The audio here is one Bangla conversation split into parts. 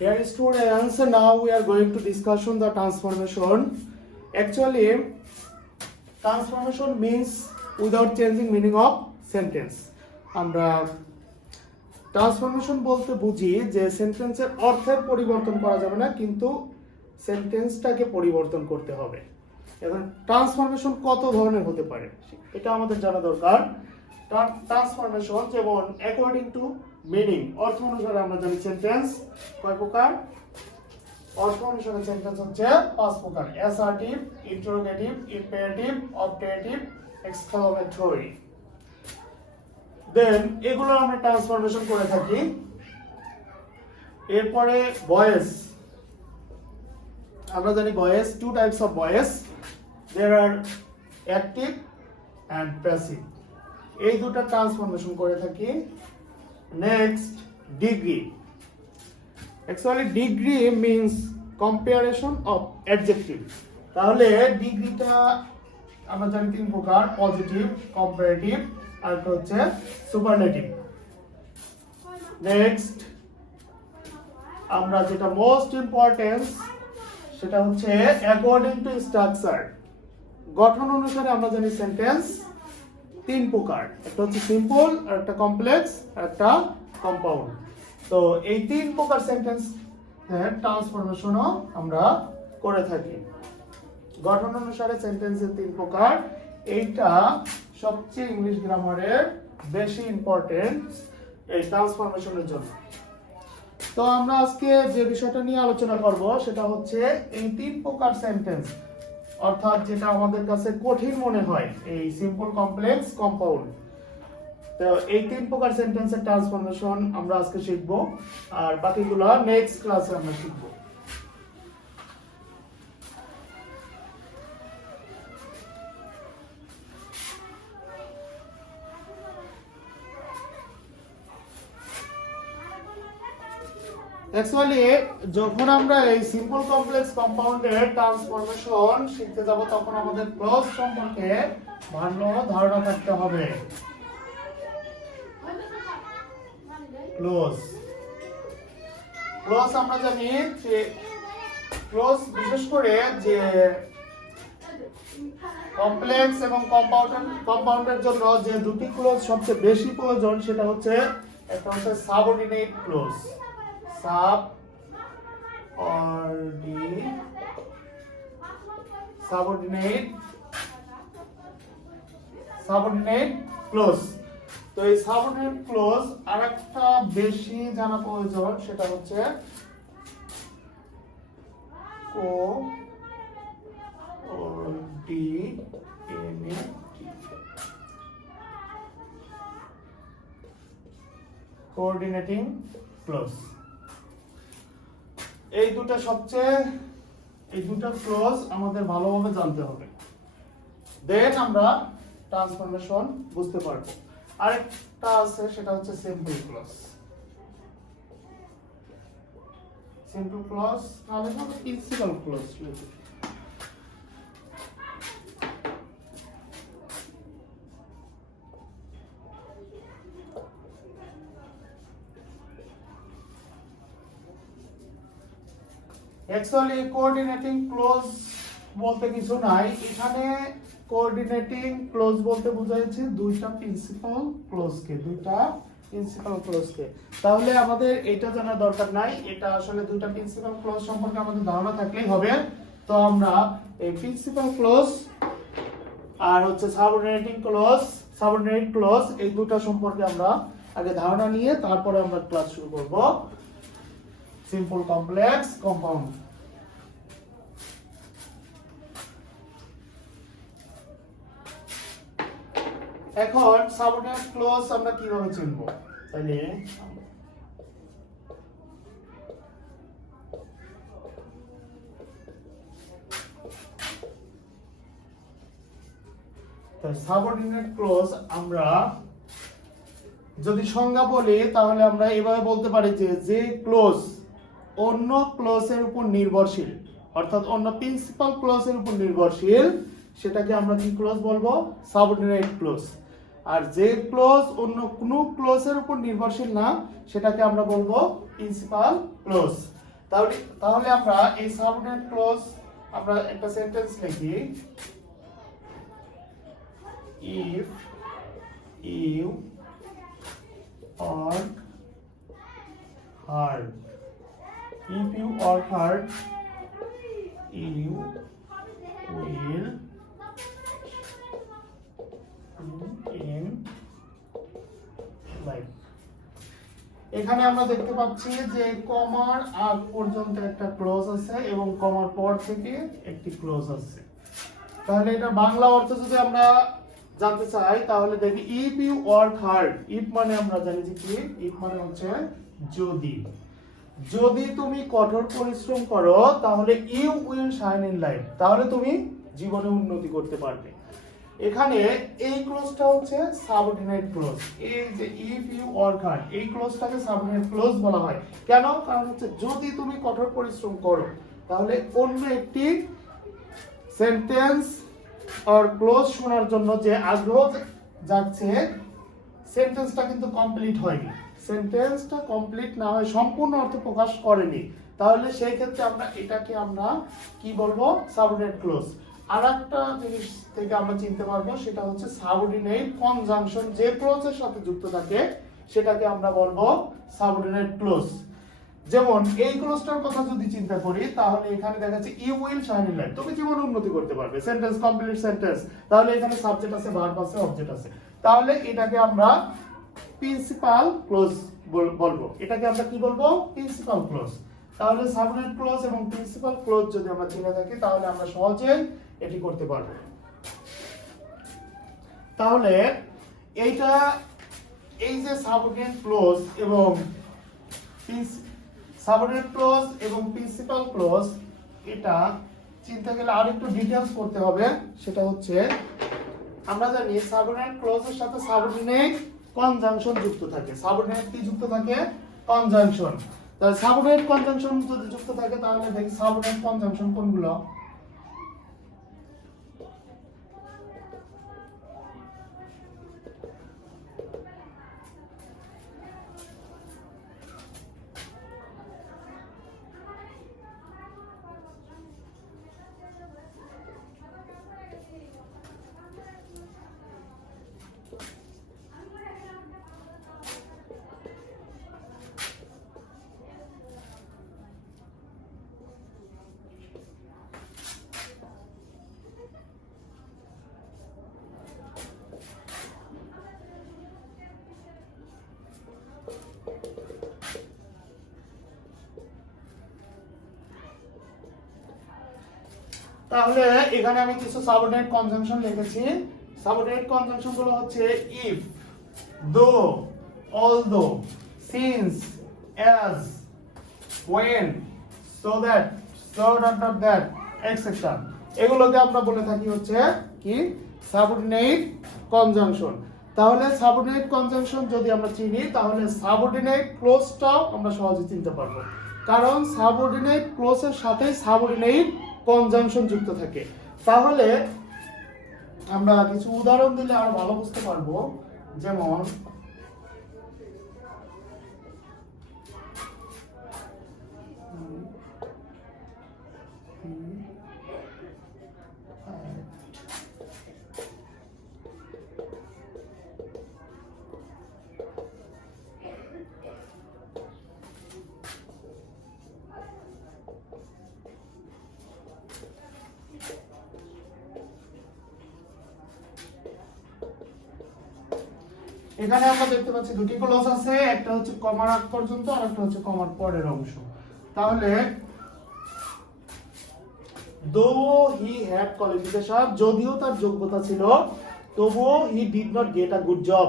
Dear students, now we are going to discuss on the transformation. Actually, transformation means without changing meaning of sentence. আমরা ট্রান্সফরমেশন বলতে বুঝি যে সেন্টেন্সের অর্থের পরিবর্তন করা যাবে না, কিন্তু সেন্টেন্সটাকে পরিবর্তন করতে হবে। এখন ট্রান্সফরমেশন কত ধরনের হতে পারে এটা আমাদের জানা দরকার। ট্রান্সফরমেশন যেমন অ্যাকর্ডিং টু মিনিং, অর্থ অনুসারে আমরা জানি সেন্টেন্স কয় প্রকার। অর্থ অনুসারে সেন্টেন্স হচ্ছে 5 প্রকার: assertive, interrogative, imperative, objective, exclamatory. Then এগুলো আমরা ট্রান্সফরমেশন করে থাকি। এরপরে ভয়েস, আমরা জানি voice, two types of voice, there are active and passive. এই দুটো ট্রান্সফরমেশন করে থাকি। Next degree. Actually degree means comparison of adjective. তাহলে ডিগ্রিটা আমরা জানি 3 প্রকার: পজিটিভ, কম্পারেটিভ আর হচ্ছে সুপারলেটিভ। নেক্সট আমরা যেটা মোস্ট ইম্পর্টেন্ট সেটা হচ্ছে অ্যাকর্ডিং টু স্ট্রাকচার। গঠন অনুসারে আমরা জানি সেন্টেন্স 3 প্রকার: একটা হচ্ছে সিম্পল, আর একটা কমপ্লেক্স, আর একটা কম্পাউন্ড। তো এই 3 প্রকার সেন্টেন্স ট্রান্সফরমেশনও আমরা করে থাকি। গঠন অনুসারে সেন্টেন্সের 3 প্রকার। এইটা সবচেয়ে ইংলিশ গ্রামারের বেশি ইম্পর্টেন্ট এই ট্রান্সফরমেশনের জন্য। তো আমরা আজকে যে বিষয়টা নিয়ে আলোচনা করব সেটা হচ্ছে এই 3 প্রকার সেন্টেন্স, অর্থাৎ যেটা আমাদের কাছে কঠিন মনে হয়, এই সিম্পল, কমপ্লেক্স, কম্পাউন্ড। তো এই 3 প্রকার সেন্টেন্সের ট্রান্সফরমেশন আমরা আজকে শিখব, আর বাকিগুলো নেক্সট ক্লাসে আমরা শিখব। অ্যাকচুয়ালি যখন আমরা এই সিম্পল, কমপ্লেক্স, কম্পাউন্ডের ট্রান্সফরমেশন শিখতে যাব তখন আমাদের ক্লজ সম্পর্কে ভালো ধারণা থাকতে হবে। ক্লজ আমরা জানি যে ক্লজ বিশেষ করে যে কমপ্লেক্স এবং কম্পাউন্ডের জন্য যে দুটি ক্লজ সবচেয়ে বেশি প্রয়োজন সেটা হচ্ছে একটা হচ্ছে সাবঅর্ডিনেট ক্লজ, সাবঅর্ডিনেট ক্লজ। তো এই সাবঅর্ডিনেট ক্লজ আরেকটা বেশি জানা প্রয়োজন, সেটা হচ্ছে কোঅর্ডিনেটিং ক্লজ। এই দুটো ক্লজ আমাদের ভালোভাবে জানতে হবে, দেন আমরা ট্রান্সফরমেশন বুঝতে পারবো। আরেকটা আছে সেটা হচ্ছে সিম্পল ক্লজ। সিম্পল ক্লজ নাহলে হবে principal clause. Actually coordinating clause বলতে কিছু নাই এখানে। কোঅর্ডিনেটিং ক্লজ বলতে বোঝাচ্ছে দুইটা প্রিন্সিপাল ক্লজকে। তাহলে আমাদের এটা জানা দরকার নাই, এটা আসলে দুইটা প্রিন্সিপাল ক্লজ সম্পর্কে আমাদের ধারণা থাকলেই হবে। তো আমরা এই প্রিন্সিপাল ক্লজ আর হচ্ছে সাবঅর্ডিনেট ক্লজ এই দুটো সম্পর্কে আমরা আগে ধারণা নিয়ে তারপরে আমরা ক্লাস শুরু করব। Simple, complex, compound. এখন সাবঅর্ডিনেট ক্লজ আমরা কিভাবে চিনব? তাহলে সাবঅর্ডিনেট ক্লজ আমরা যদি সংজ্ঞা বলি তাহলে আমরা এভাবে বলতে পারি যে ক্লজ অন্য ক্লজের উপর নির্ভরশীল, অর্থাৎ অন্য প্রিন্সিপাল ক্লজের উপর নির্ভরশীল, সেটাকে আমরা কি ক্লজ বলবো? Subordinate clause. আর যে ক্লজ অন্য কোনো ক্লজের উপর নির্ভরশীল না সেটাকে আমরা বলবো প্রিন্সিপাল ক্লজ। তাহলে তাহলে আমরা এই সাবঅর্ডিনেট ক্লজ আমরা একটা সেন্টেন্স লিখি, if you are hard, if you are hard, you will in life. এখানে আমরা দেখতে পাচ্ছি যে কমার আগ পর্যন্ত একটা ক্লোজ আছে এবং কমার পর থেকে একটি ক্লোজ আছে। তাহলে এটা বাংলা অর্থ যদি আমরা জানতে চাই তাহলে দেখি if you work hard, if মানে আমরা জানি যে কি, ইফ মানে হচ্ছে যদি, যদি তুমি কঠোর পরিশ্রম করো তাহলে you will shine in life, তাহলে তুমি জীবনে উন্নতি করতে পারবে। এখানে এই ক্লোজটা হচ্ছে সাবঅর্ডিনেট ক্লোজ। এই যে ইফ ইউ ওয়ার্ক হার্ড, এই ক্লোজটাকে সাবঅর্ডিনেট ক্লোজ বলা হয়। কেন? কারণ হচ্ছে যদি তুমি কঠোর পরিশ্রম করো তাহলে অন্য একটি সেন্টেন্স আর ক্লোজ শোনার জন্য যে আগ্রহ যাচ্ছে, সেন্টেন্সটা কিন্তু কমপ্লিট হয়নি, সেন্টেন্সটা কমপ্লিট না হয় সম্পূর্ণ অর্থ প্রকাশ করেনি, তাহলে সেই ক্ষেত্রে আমরা এটাকে আমরা কি বলবো, সাবঅর্ডিনেট ক্লোজ। আরেকটা জিনিস থেকে আমরা চিনতে পারবো সেটা হচ্ছে সাবঅর্ডিনেট কনজাংশন, যে ক্লোজের সাথে যুক্ত থাকে সেটাকে আমরা বলবো সাবঅর্ডিনেট ক্লোজ। যেমন এই ক্লোজটার কথা যদি চিন্তা করি তাহলে এখানে দেখা যাচ্ছে you will shine in life, তুমি জীবনে উন্নতি করতে পারবে, সেন্টেন্স কমপ্লিট সেন্টেন্স, তাহলে এখানে সাবজেক্ট আছে, ভার্ব আছে, অবজেক্ট আছে, তাহলে এটাকে আমরা প্রিন্সিপাল ক্লোজ বলবো। এটাকে আমরা কি বলবো, প্রিন্সিপাল ক্লোজ। তাহলে সাবঅর্ডিনেট ক্লোজ এবং প্রিন্সিপাল ক্লোজ যদি আমরা চিনে থাকি তাহলে আমরা সহজেই এটি করতে পারবো। তাহলে এইটা, এই যে সাবঅর্ডিনেট ক্লোজ এবং সাবঅর্ডিনেট ক্লোজ এবং প্রিন্সিপাল ক্লোজ, এটা চিনতে গেলে আরেকটু ডিটেইলস করতে হবে। সেটা হচ্ছে আমরা জানি সাবঅর্ডিনেট ক্লোজের সাথে সাবঅর্ডিনেট কনজাংশন যুক্ত থাকে। সাবঅর্ডিনেট কি যুক্ত থাকে, কনজাংশন। তাহলে সাবঅর্ডিনেট কনজাংশন যদি যুক্ত থাকে তাহলে দেখি সাবঅর্ডিনেট কনজাংশন কোনগুলো। তাহলে এখানে আমি কিছু সাবঅর্ডিনেট কনজাংশন লিখেছি। সাবঅর্ডিনেট কনজাংশন গুলো হচ্ছে ইফ, দো, although, since, as, when, so that, so not that, etc. এগুলোকে আমরা বলে থাকি হচ্ছে কি, সাবঅর্ডিনেট কনজাংশন। তাহলে সাবঅর্ডিনেট কনজাংশন যদি আমরা চিনি তাহলে সাবঅর্ডিনেট ক্লোজটাও আমরা সহজে চিনতে পারবো, কারণ সাবঅর্ডিনেট ক্লোজের সাথে সাবঅর্ডিনেট কনজাংশন যুক্ত থাকে। তাহলে আমরা কিছু উদাহরণ দিলে আরো ভালো বুঝতে পারবো। যেমন এখানে আমরা দেখতে পাচ্ছি দুটি ক্লজ আছে, একটা হচ্ছে কমার আগ পর্যন্ত আর একটা হচ্ছে কমার পরের অংশ। তাহলে দো হি হ্যাড কোয়ালিফিকেশন, যদিও তার যোগ্যতা ছিল, তবুও he did not get a good job,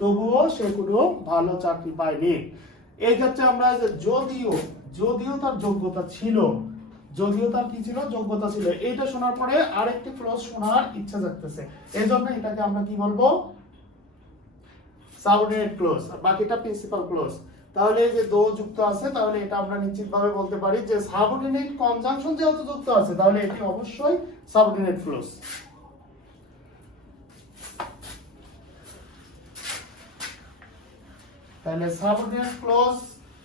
তবুও সে কোনো ভালো চাকরি পায়নি। এই ক্ষেত্রে আমরা যদিও, যদিও তার যোগ্যতা ছিল, যদিও তার কি ছিল, যোগ্যতা ছিল, এইটা শোনার পরে আরেকটি ক্লজ শোনার ইচ্ছা জাগতেছে, এই জন্য এটাকে আমরা কি বলবো, সাবঅর্ডিনেট ক্লজ, আর বাকিটা প্রিন্সিপাল ক্লজ। তাহলে এই যে দো যুক্ত আছে, তাহলে এটা আমরা নিশ্চিতভাবে বলতে পারি যে সাবঅর্ডিনেট কনজাংশন যেহেতু যুক্ত আছে তাহলে এটি অবশ্যই সাবঅর্ডিনেট ক্লজ। তাহলে সাবঅর্ডিনেট ক্লজ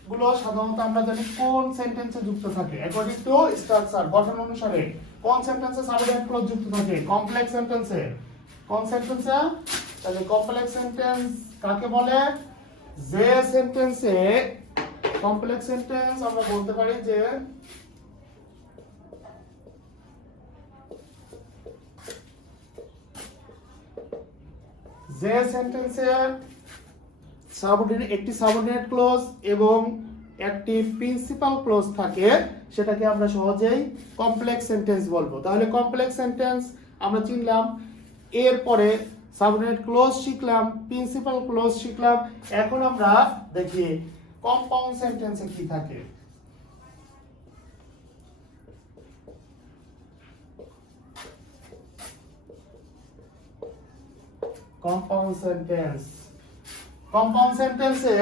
গুলো সাধারণত আমরা জানি কোন সেন্টেন্সে যুক্ত থাকে অ্যাকর্ডিং টু স্ট্রাকচার গঠন অনুসারে কোন সেন্টেন্সে সাবজেক্ট ক্লজ যুক্ত থাকে কমপ্লেক্স সেন্টেন্সে কোন সেন্টেন্সে তাহলে কমপ্লেক্স সেন্টেন্স কাকে বলে যে সেন্টেন্সে কমপ্লেক্স সেন্টেন্স আমরা বলতে পারি যে সেন্টেন্সে একটি সাবঅর্ডিনেট ক্লজ এবং একটি প্রিন্সিপাল ক্লজ থাকে সেটাকে আমরা সহজেই কমপ্লেক্স সেন্টেন্স বলবো তাহলে কমপ্লেক্স সেন্টেন্স আমরা চিনলাম এরপরে সাবঅর্ডিনেট ক্লজ শিখলাম প্রিন্সিপাল ক্লজ শিখলাম এখন আমরা দেখি কম্পাউন্ড সেন্টেন্সে কি থাকে কম্পাউন্ড সেন্টেন্সে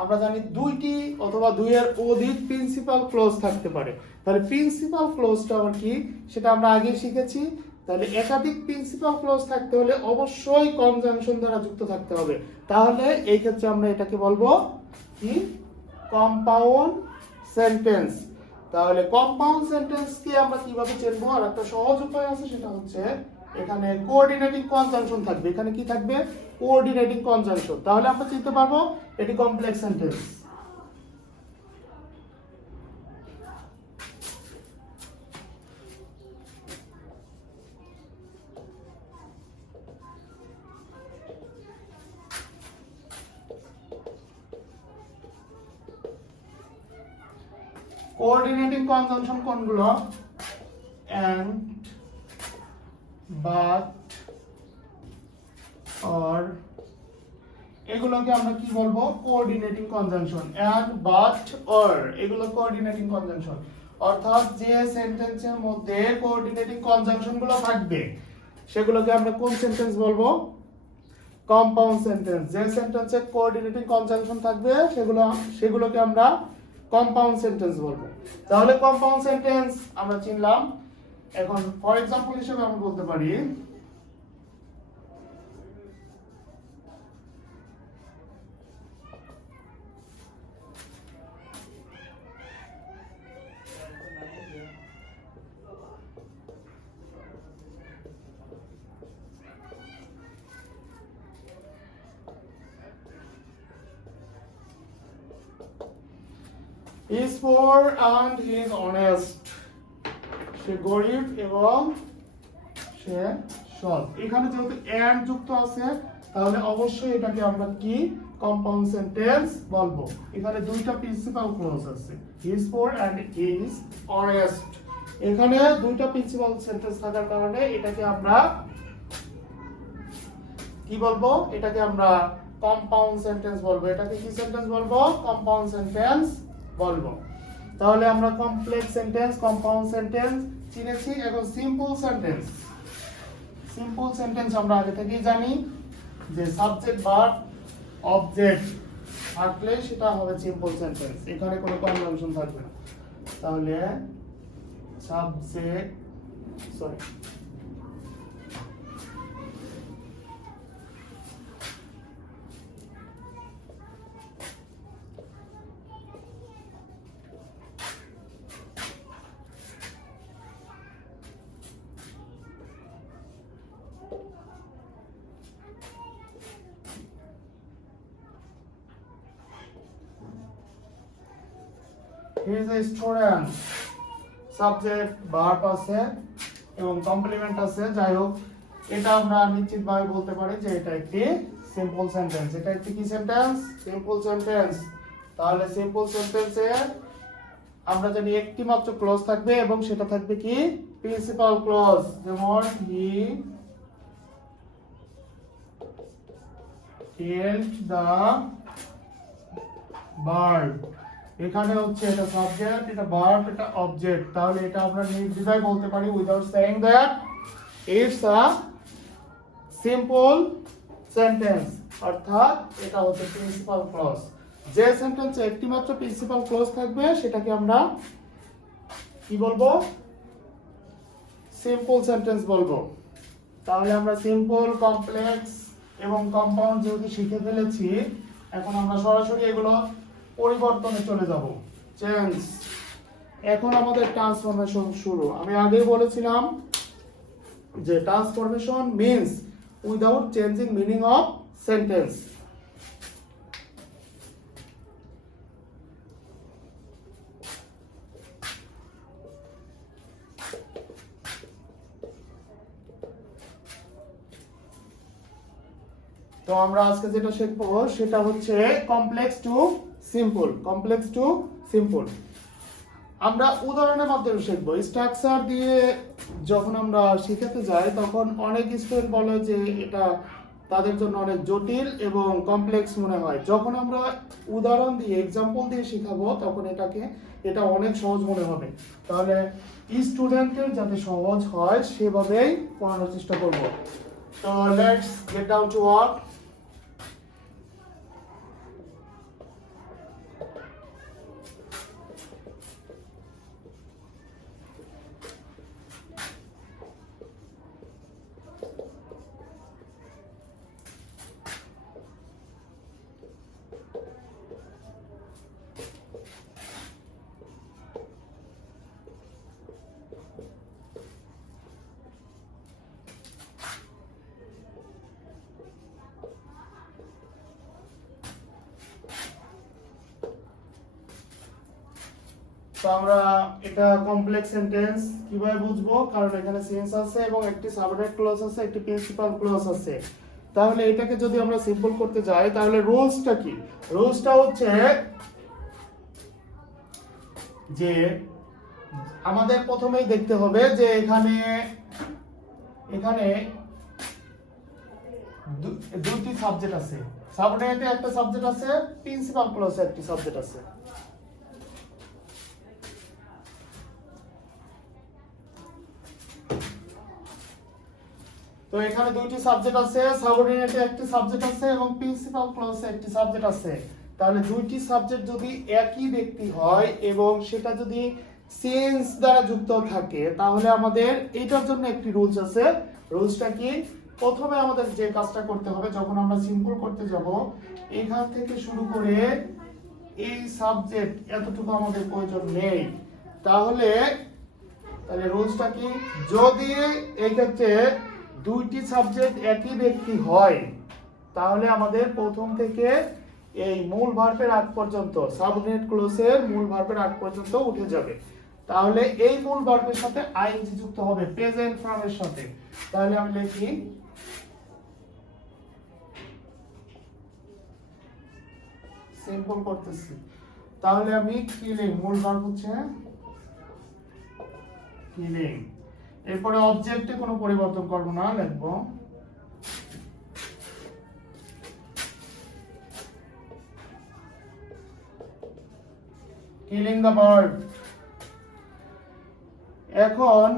আমরা জানি দুইটি অথবা দুইয়ের অধিক প্রিন্সিপাল ক্লজ থাকতে পারে তাহলে প্রিন্সিপাল ক্লজটা আবার কি সেটা আমরা আগে শিখেছি তাহলে একাধিক প্রিন্সিপাল ক্লজ থাকতে হলে অবশ্যই কনজাংশন দ্বারা যুক্ত থাকতে হবে তাহলে এই ক্ষেত্রে আমরা এটাকে বলবো কি কম্পাউন্ড সেন্টেন্স তাহলে কম্পাউন্ড সেন্টেন্স কে আমরা কিভাবে চিনবো আর একটা সহজ উপায় আছে সেটা হচ্ছে এখানে কোঅর্ডিনেটিং কনজাংশন থাকবে এখানে কি থাকবে কোঅর্ডিনেটিং কনজাংশন তাহলে আমরা চিনতে পারবো এটি কমপ্লেক্স সেন্টেন্স কোঅর্ডিনেটিং কনজাংশন কোনগুলো and but or এগুলোকে আমরা কি বলবো coordinating conjunction and but or এগুলো কোঅর্ডিনেটিং কনজাংশন অর্থাৎ যে সেন্টেন্সের মধ্যে কোঅর্ডিনেটিং কনজাংশন গুলো থাকবে সেগুলোকে আমরা কোন সেন্টেন্স বলবো কম্পাউন্ড সেন্টেন্স যে সেন্টেন্সে কোঅর্ডিনেটিং কনজাংশন থাকবে সেগুলোকে আমরা কম্পাউন্ড সেন্টেন্স বলবো তাহলে কম্পাউন্ড সেন্টেন্স আমরা চিনলাম এখন ফর এক্সাম্পল হিসেবে আমরা বলতে পারি He is poor and he is honest. সে গরিব এবং সে সৎ এখানে যেহেতু and যুক্ত আছে তাহলে অবশ্যই এটাকে আমরা কি কম্পাউন্ড সেন্টেন্স বলবো এখানে দুইটা প্রিন্সিপাল ক্লজ আছে he is poor and he is honest এখানে দুইটা প্রিন্সিপাল সেন্টেন্স থাকার কারণে এটাকে আমরা কি বলবো এটাকে আমরা কম্পাউন্ড সেন্টেন্স বলবো এটাকে কি সেন্টেন্স বলবো কম্পাউন্ড সেন্টেন্স বলবো তাহলে আমরা কমপ্লেক্স সেন্টেন্স কম্পাউন্ড সেন্টেন্স চিনেছি এখন সিম্পল সেন্টেন্স আমরা আগে থেকেই জানি যে সাবজেক্ট ভার্ব অবজেক্ট থাকলে সেটা হবে সিম্পল সেন্টেন্স এখানে কোনো কনজাংশন থাকবে না তাহলে subject sorry he is a student subject verb আছে এবং কমপ্লিমেন্ট আছে যাই হোক এটা আমরা নিশ্চিতভাবে বলতে পারি যে এটা একটি সিম্পল সেন্টেন্স এটা একটি কি সেন্টেন্স সিম্পল সেন্টেন্স তাহলে সিম্পল সেন্টেন্সে আমরা জানি একটি মাত্র ক্লজ থাকবে এবং সেটা থাকবে কি প্রিন্সিপাল ক্লজ যেমন he held the bird এখানে হচ্ছে এটা সাবজেক্ট এটা ভার্ব এটা অবজেক্ট তাহলে এটা আমরা নির্দ্বিধায় বলতে পারি without saying that it's a simple sentence অর্থাৎ এটা হচ্ছে প্রিন্সিপাল ক্লজ যে সেন্টেন্সে একটি মাত্র প্রিন্সিপাল ক্লজ থাকবে সেটাকে আমরা কি বলবো সিম্পল সেন্টেন্স বলবো তাহলে আমরা সিম্পল কমপ্লেক্স এবং কম্পাউন্ড যেহেতু শিখে ফেলেছি এখন আমরা সরাসরি এগুলো পরিবর্তনে চলে যাব, চেঞ্জ। এখন আমাদের ট্রান্সফরমেশন শুরু। আমি আগেই বলেছিলাম যে transformation means without changing meaning of sentence. তো আমরা আজকে যেটা শিখবো সেটা হচ্ছে complex to simple. Complex to simple আমরা উদাহরণের মাধ্যমে শিখবো। স্ট্রাকচার দিয়ে যখন আমরা শিখাতে যাই তখন অনেক স্টুডেন্ট বলে যে এটা তাদের জন্য অনেক জটিল এবং কমপ্লেক্স মনে হয়। যখন আমরা উদাহরণ দিয়ে এক্সাম্পল দিয়ে শেখাবো তখন এটা অনেক সহজ মনে হবে। তাহলে স্টুডেন্টের যাতে সহজ হয় সেভাবেই পড়ানোর চেষ্টা করব। তো let's get down to work. তো আমরা এটা কমপ্লেক্স সেন্টেন্স কিভাবে বুঝবো, কারণ এখানে সেন্স আছে এবং একটি সাবজেক্ট ক্লজ আছে, একটি প্রিন্সিপাল ক্লজ আছে। তাহলে এটাকে যদি আমরা সিম্পল করতে যাই তাহলে রুলসটা কি? রুলসটা হচ্ছে যে আমাদের প্রথমেই দেখতে হবে যে এখানে দুটি সাবজেক্ট আছে, সাবঅর্ডিনেটে একটা সাবজেক্ট আছে, প্রিন্সিপাল ক্লজে একটি সাবজেক্ট আছে। তো এখানে দুইটি সাবজেক্ট আছে, সাবঅর্ডিনেটে একটি সাবজেক্ট আছে এবং প্রিন্সিপাল ক্লজে একটি সাবজেক্ট আছে। তাহলে দুইটি সাবজেক্ট যদি একই ব্যক্তি হয় এবং সেটা যদি সেন্স দ্বারা যুক্ত থাকে তাহলে আমাদের এটার জন্য একটি রুলস আছে। রুলসটা কি? প্রথমে আমাদের যে কাজটা করতে হবে যখন আমরা সিম্পল করতে যাব, এখান থেকে শুরু করে এই সাবজেক্ট এতটুকু আমাদের প্রয়োজন নেই। তাহলে রুলসটা কি? যদি এই ক্ষেত্রে দুইটি সাবজেক্ট একই ব্যক্তি হয় তাহলে আমাদের প্রথম থেকে এই মূল ভার্বের আগ পর্যন্ত, সাবঅর্ডিনেট ক্লজের মূল ভার্বের আগ পর্যন্ত উঠে যাবে। তাহলে এই মূল ভার্বের সাথে আইএনজি যুক্ত হবে প্রেজেন্ট ফর্মের সাথে। তাহলে আমি লিখি সিম্পল করতেছি। তাহলে আমি কিলিং, মূল ভার্ব হচ্ছে কিলিং। এরপরে অবজেক্টে কোনো পরিবর্তন করব না, লিখব কিলিং দ্য বার্ড। এখন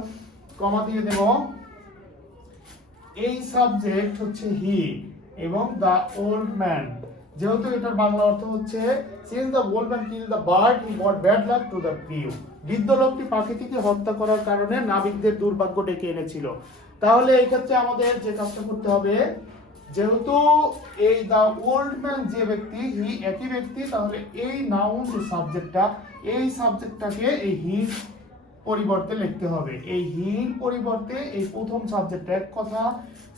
কমা দিয়ে দেব। এই সাবজেক্ট হচ্ছে হি এবং দ্য ওল্ড ম্যান, যেহেতু এটার বাংলা অর্থ হচ্ছে since the old man kill the bird he brought bad luck to the crew. বৃদ্ধ লোকটি পাখিটিকে হত্যা করার কারণে নাবিকদের দুর্ভাগ্য ডেকে এনেছিল। তাহলে এই ক্ষেত্রে আমাদের যে কাজটা করতে হবে, যেহেতু এই দ্য ওল্ড ম্যান যে ব্যক্তি, হি একই ব্যক্তি, তাহলে এই নাউন যে সাবজেক্টটা, এই সাবজেক্টটাকে এই হির পরিবর্তে লিখতে হবে। এই হির পরিবর্তে এই প্রথম সাবজেক্টটা, এক কথা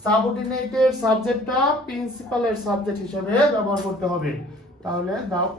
সাবঅর্ডিনেটের সাবজেক্টটা প্রিন্সিপালের সাবজেক্ট হিসেবে ব্যবহার করতে হবে। তাহলে দ্য